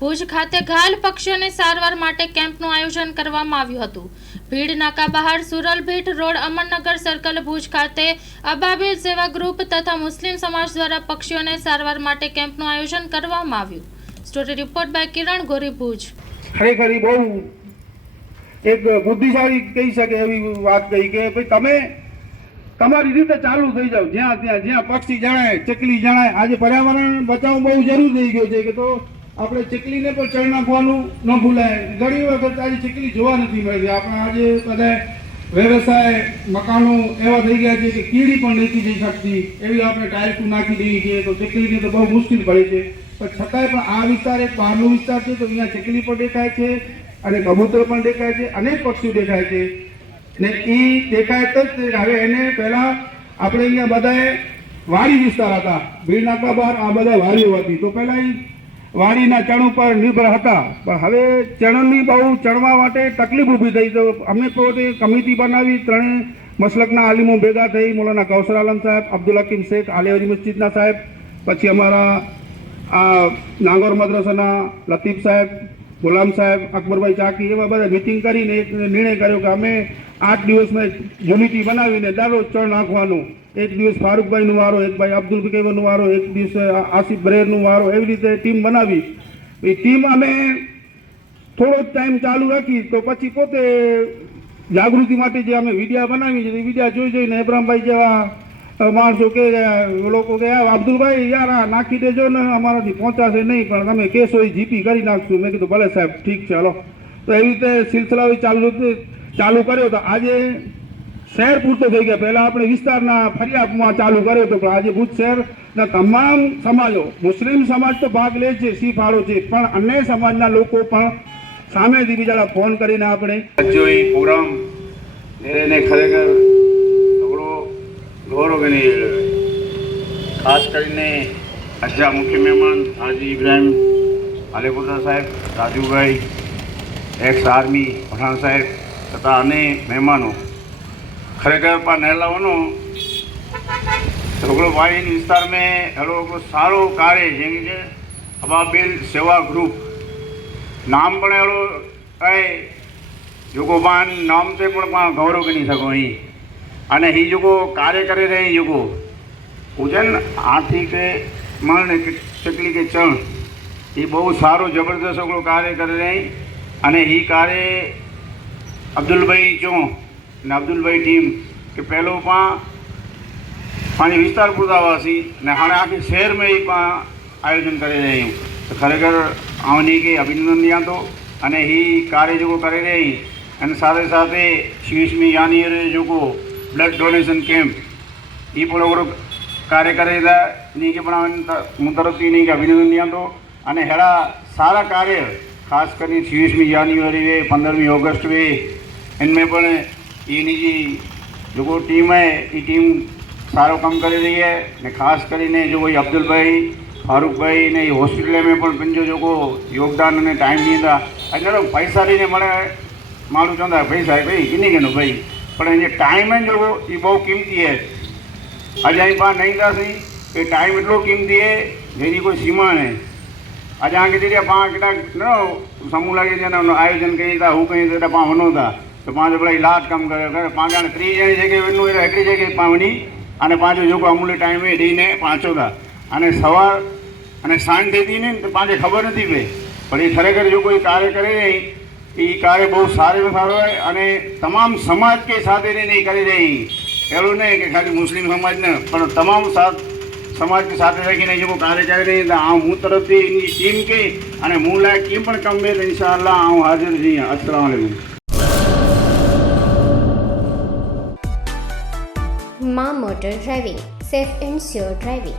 ભુજ ખાતે ઘાયલ પક્ષીઓને સારવાર માટે કેમ્પનું આયોજન કરવામાં આવ્યું હતું. ભીડ નાકા બહાર સુરલભીટ રોડ અમરનગર સર્કલ ભુજ ખાતે અબાબીલ સેવા ગ્રુપ તથા મુસ્લિમ સમાજ દ્વારા પક્ષીઓને સારવાર માટે કેમ્પનું આયોજન કરવામાં આવ્યું. સ્ટોરી રિપોર્ટ બાય કિરણ ગોરી ભુજ. ખરેખર બહુ એક બુદ્ધિશાળી કહી શકે એવી વાત કહી કે ભાઈ તમે તમારી રીતે ચાલુ થઈ જાવ જ્યાં ત્યાં જ્યાં પક્ષી જણાય, ચકલી જણાય, આજે પર્યાવરણ બચાવવું બહુ જરૂર થઈ ગયું છે કે તો આપણે ચીકલીને પણ ચણ નાખવાનું ન ભૂલાય. ઘણી વખત આજે ચીકલી જોવા નથી મળતી આપણે આજે બધા વ્યવસાય, મકાનો એવા થઈ ગયા છે કે કીડી પણ નથી જઈ શકતી. એવી આપણે ટાયરકું નાખી દેવી છે. તો ચીકલીને તો બહુ મુશ્કેલ પડે છે. પણ છતાંય પણ આ વિસ્તાર એક બહારનો વિસ્તાર છે. તો અહીંયા ચીકલી પણ દેખાય છે અને કબૂતર પણ દેખાય છે. અનેક પક્ષીઓ દેખાય છે. ને એ દેખાય જ હવે એને પહેલાં આપણે અહીંયા બધાએ વાડી વિસ્તાર હતા. ભીડ નાકા બહાર આ બધા વાડીઓ હતી. તો પહેલાં ઈ વાડીના ચણ ઉપર નિર્ભર હતા. પણ હવે ચણની બહુ ચણવા માટે તકલીફ ઊભી થઈ તો અમે પોતે કમિટી બનાવી ત્રણેય મસલકના આલિમો ભેગા થઈ, મોલાના કૌસર આલમ સાહેબ, અબ્દુલ હકીમ શેખ આલિયારી મસ્જિદના સાહેબ, પછી અમારા આ નાગોર મદ્રસાના લતીફ સાહેબ ગુલામ સાહેબ અકબરભાઈ ચાકી એવા બધા મિટિંગ કરીને એક નિર્ણય કર્યો કે અમે આઠ દિવસમાં યુનિટી બનાવીને દરરોજ ચણ નાખવાનું. એક દિવસ ફારૂકભાઈનો વારો, એક ભાઈ અબ્દુલ કૈવરનો વારો, એક દિવસ આસિફ બરેરનો વારો, એવી રીતે ટીમ બનાવી. એ ટીમ અમે થોડો જ ટાઈમ ચાલુ રાખી તો પછી પોતે જાગૃતિ માટે જે અમે વિડીયા બનાવી છે, એ વિડીયા જોઈ જોઈને એબ્રામભાઈ જેવા માણસો કે લોકો કે અબ્દુલભાઈ, યાર નાખી દેજો ને, અમારાથી પહોંચાશે નહીં, પણ તમે કેસો જીપી કરી નાખશું. મેં કીધું, ભલે સાહેબ, ઠીક છે, હલો. તો એવી રીતે સિલસિલા ચાલુ ચાલુ કર્યો તો આજે શહેર પૂરતો થઈ ગયા. પહેલાં આપણે વિસ્તારના ફરિયાદમાં ચાલુ કર્યો હતો પણ આજે ભુજ શહેરના તમામ સમાજો, મુસ્લિમ સમાજ તો ભાગ લે છે સી ફાળો છે, પણ અન્ય સમાજના લોકો પણ સામેથી બીજા ફોન કરીને આપણે જોઈ પૂરમ ખરેખર ગૌરવની, ખાસ કરીને આજના મુખ્ય મહેમાન હાજી ઇબ્રાહિમ આલેપુરા સાહેબ, રાજુભાઈ એક્સ આર્મી પઠાણ સાહેબ તથા અનેક મહેમાનો. ખરેખર પા નહેલાઓનો ઢોકળો પાણી વિસ્તાર મેં હેડો સારો કાર્ય જેમ કે અબાબેલ સેવા ગ્રુપ. નામ પણ હેડો કઈ જોગોબાન નામ છે પણ ગૌરવ ગણી શકો અહીં. અને એ લોકો કાર્ય કરી રહ્યા યુગો. ભોજન હાથી કે મણ કે ચકલી કે ચણ એ બહુ સારું, જબરદસ્ત ઓગળું કાર્ય કરી રહી અને એ કાર્ય અબ્દુલભાઈ ચો ને અબ્દુલભાઈ ટીમ કે પહેલો પણ પાણી વિસ્તાર પૂરતાવાસી ને હાણે આખી શહેરમાં એ પણ આયોજન કરી રહ્યું તો ખરેખર આવની કે અભિનંદન યાદો અને એ કાર્ય જોકો કરી રહી અને સાથે સાથે શીશમી યાની જોકો બ્લડ ડોનેશન કેમ્પ એ પણ ઓરો કાર્યકર્તાની પણ હું તરફથી નહીં અભિનંદન આપતો અને હેડા સારા કાર્ય, ખાસ કરીને છવ્વીસમી જાન્યુઆરી વે, પંદરમી ઓગસ્ટ વે એમને પણ એની જે લોકો ટીમ હે એ ટીમ સારો કામ કરી રહી હે ને ખાસ કરીને જો કોઈ અબ્દુલભાઈ ફારૂકભાઈ ને એ હોસ્પિટલમાં પણ પંજો જોકો યોગદાન અને ટાઈમ દીધા એટલે પૈસા લઈને મને મારું ચંદા, પૈસા ભાઈ કિની કેનું ભાઈ? પણ એને ટાઈમ જ એવો, એ બહુ કિંમતી હે આજે અહીં બહાર નહીં જશે, એ ટાઈમ એટલો કિંમતી હે જેની કોઈ સીમા નહીં. આજે આ કીધી પાંચ કેટલા ન સમૂહ લાગી છે આયોજન કરી હતા હું કહી હતા પાંચ હતા. તો પાંચ પેલા લાટ કામ કરે પાંચ આને ત્રીસ જણી જગ્યાએ એનું એટલે એકલી જગ્યાએ પાવની, અને પાંચો જો અમૂલ્ય ટાઈમે દઈને પાંચો હતા. અને સવાર અને સાંજ થઈ હતી ને તો પાંચે ખબર નથી ભાઈ પણ એ ખરેખર જો કોઈ કાર્ય કરે નહીં એ કાર્ય બહુ સારું સારું હોય અને તમામ સમાજ કે સાથે રહીને એ કરી રહી. એવું નહીં કે ખાલી મુસ્લિમ સમાજને પણ તમામ સમાજ કે સાથે રાખીને જેકો કાર્ય ચાલી રહી આ હું તરફથી એની ટીમ કે અને હું લાયક કેમ પણ કમ ઇન્શાઅલ્લાહ હું હાજર જી અસલામ વાલેકુમ. મા motor driving safe and sure driving